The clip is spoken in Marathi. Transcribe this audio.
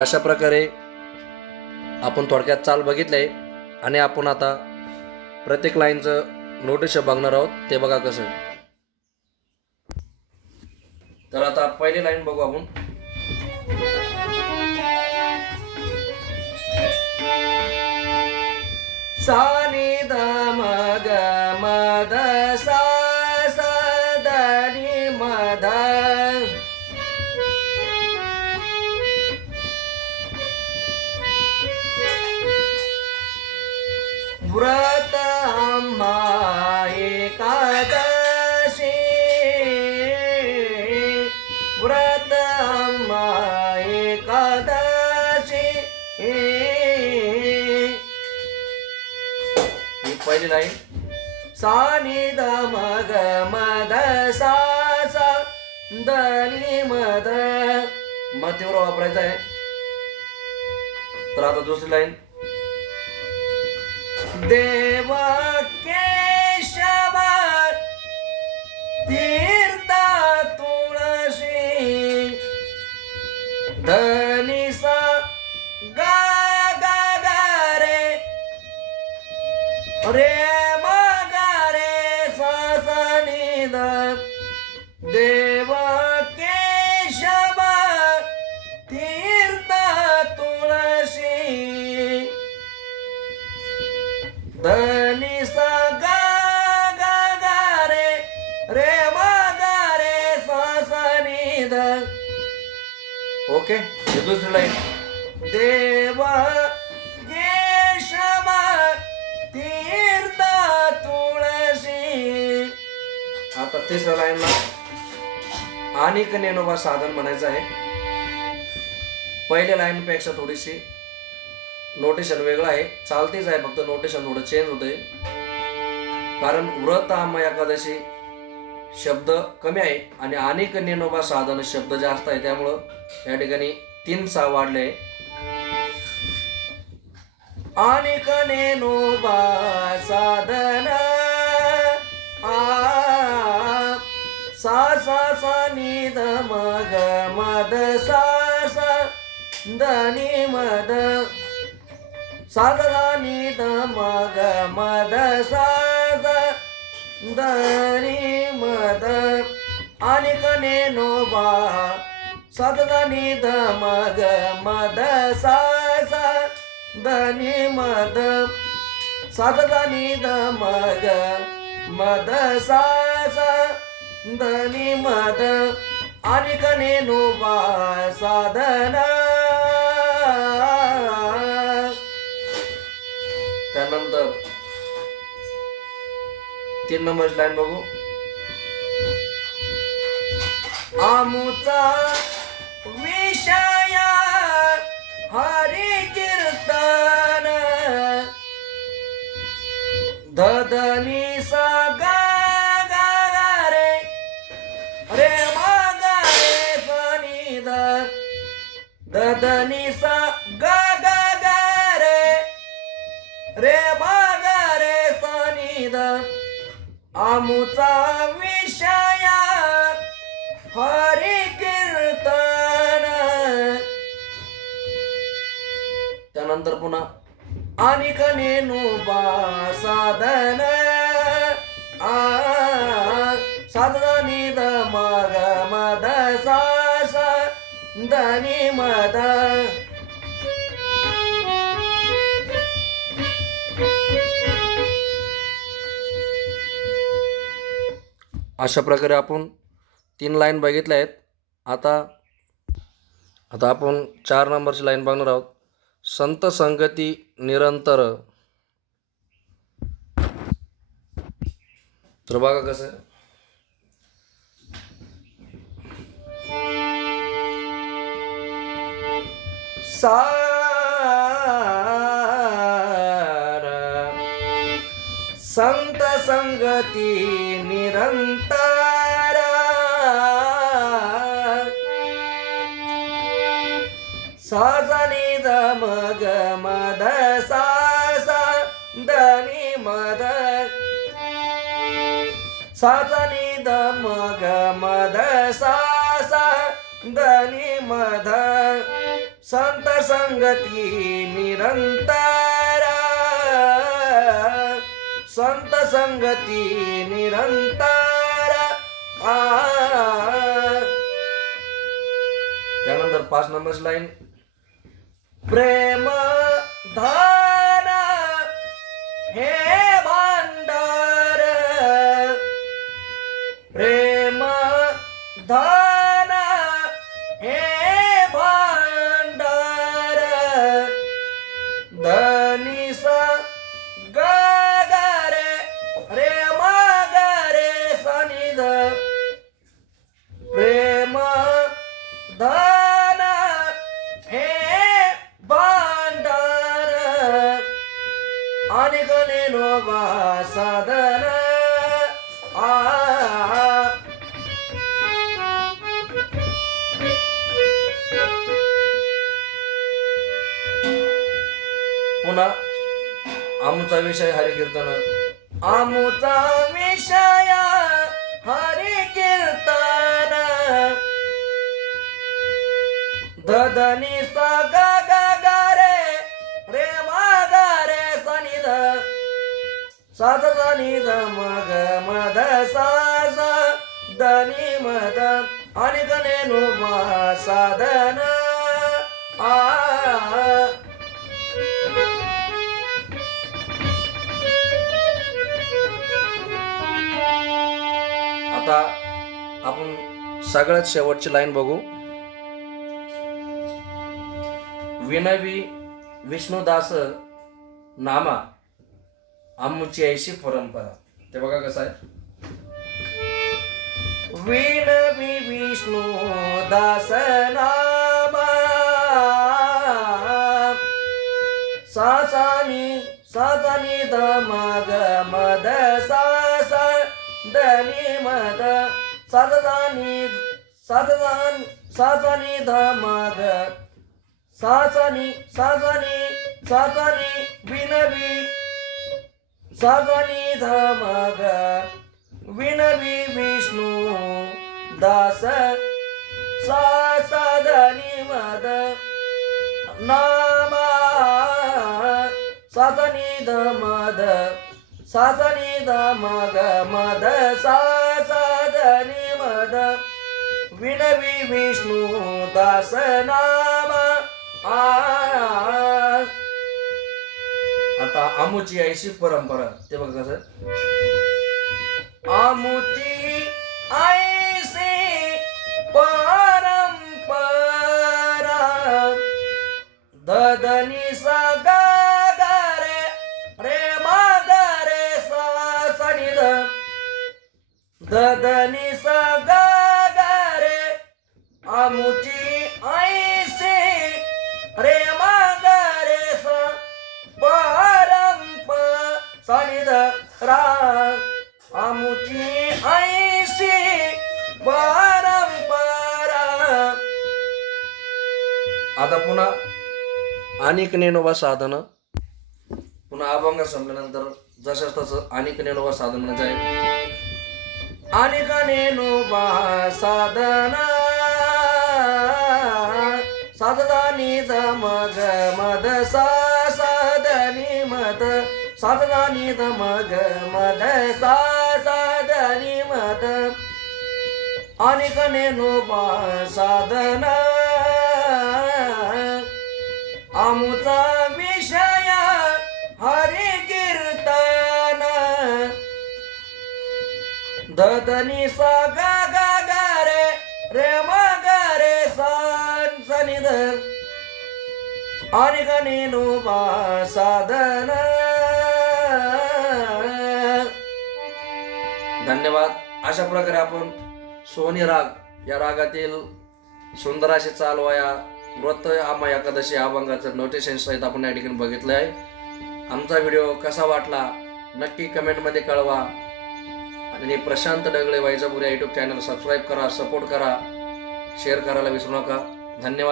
अशा प्रकारे आपण थोडक्यात चाल बघितले आणि आपण आता प्रत्येक लाईनचं नोटेशन बघणार आहोत. ते बघा कसं आहे. तर आता पहिली लाईन बघू आपण. सा नि ध म ग म ध सा सा ध नि म ध. व्रत आम्हा एकादशी, व्रत आम्हा एकादशी. ही पहिली लाईन. सा नि ध म ग म ध सा सा ध नि म ध. म तीव्र वापरायचं आहे. तर आता दुसरी लाईन. देव केशव तीर्थ तुळशी, धनी सा गा गा गा रे रे म गा रे सा सा नि ध. देव केशव तीर्थ तुळशी, धनी सा गा गा गा रे रे म गा रे सा सा नि ध. ओके. हे दुसरी लाईन. देव केशव तीर्थ तुळशी. आता तिसऱ्या लाईनला अनिक नेनोबा साधन म्हणायचं आहे. पहिल्या लाईन पेक्षा थोडीशी नोटेशन वेगळं आहे. चालतेच आहे, फक्त नोटेशन थोडं चेंज होतंय. कारण व्रत आम्हा एकादशी शब्द कमी आहे आणि अनेक नेनोबा साधन शब्द जास्त आहे, त्यामुळं या ठिकाणी 3 वाढले. अनेक नेनोबा साधन सा सा सा नि ध म ग म ध सा सा ध नि म ध. सा ध नि ध म ग म ध सा ध ध नि म ध. अनेक नेनोबा सा ध नि ध म ग म ध सा सा ध नि म ध. सा ध नि ध म ग म ध सा सा ध नि म ध. अनेक नेनोबा साधन. त्यानंतर 3 नंबरची लाईन बघू. आमुचा विषय हरी कीर्तन, धनी सा गा गा गा रे रे म गा रे सा नि ध. धनी सा गा गा गा रे रे म गा रे सा नि ध. आमुचा विषय हरी कीर्तन. त्यानंतर पुन्हा अनेक नेनोबा साधन सा ध नि ध म ग म ध सा सा ध नि म ध. अशा प्रकारे आपण 3 लाईन बघितल्या आहेत. आता आपण 4 नंबरची लाईन बघणार आहोत. संत संगती निरंतर. तर बघा कसं आहे. संत संगती निरंतर, सा सा नि ध म ग म ध सा सा ध नि म ध. सा सा नि ध म ग म ध सा सा ध नि म ध. संत संगती निरंतर, संत संगती निरंतर। त्यानंतर 5 नंबरची लाईन, प्रेम धन हे भांडार, प्रेम धन हे भांडार, धनी सा गरे रे मगरे सनिध, प्रेम धन हे भांडार, अनेक नेनोबा साधन। पुन्हा आमुचा विषय हरिकीर्तन, आमुचा विषय हरिकीर्तन, धनी सा ग रे रे मग रे सनिध, साध सनिध मग मद सा सा धनी मद, अनेक नेनोबा साधन। आता आपण सगळ्यात शेवटची लाईन बघू, विनवी विष्णुदास नामा आमुची ऐशी परंपरा। ते बघा कसं आहे, विनवी विष्णुदास नामा, सासानी सासानी ध मग मद सा सा धनी मद, सासानी सासानी सासानी ध मग सासानी सासानी सासानी विनवी सासानी ध मग विनवी विष्णु दास सा सा धनी मद नामा, सासानी ध मद सासानी ध मग मद सा सा धनी मद, विनवी विष्णु दास नामा। आता आमुची ऐशी परंपरा, ते बघ कसं, आमुची ऐशी परंपरा, धनी सा ग रे रे मग रे सा सनिध, धनी सा ग रे, आमुची ऐशी रे मग रे सा परंपरा सनिध रा, आमुची ऐशी परंपरा। आता पुन्हा अनेक नेनोबा साधन, पुन्हा अभंग संपल्यानंतर जसं तसं अनेक नेनोबा साधन म्हणजे आहे, अनेक नेनोबा साधन, साधनी ध मग मद सा सा धनी मद, साधनी ध मग मद सा सा धनी मद, अनेक नेनोबा साधन, आमुचा विषय हरिकीर्तन, धनी सा ग रे रे मग रे सन सनिध, अनेक नेनोबा साधन। धन्यवाद। अशा प्रकारे आपण सोनी राग या रागातील सुंदर असे चालवाया व्रत आम्हा एकादशी अभंगाचं नोटेशन सहित आपण या ठिकाणी बघितलं आहे। आमचा व्हिडिओ कसा वाटला नक्की कमेंटमध्ये कळवा आणि प्रशांत डगळे वायजापूर या यूट्यूब चॅनल सबस्क्राईब करा, सपोर्ट करा, शेअर करायला विसरू नका। धन्यवाद।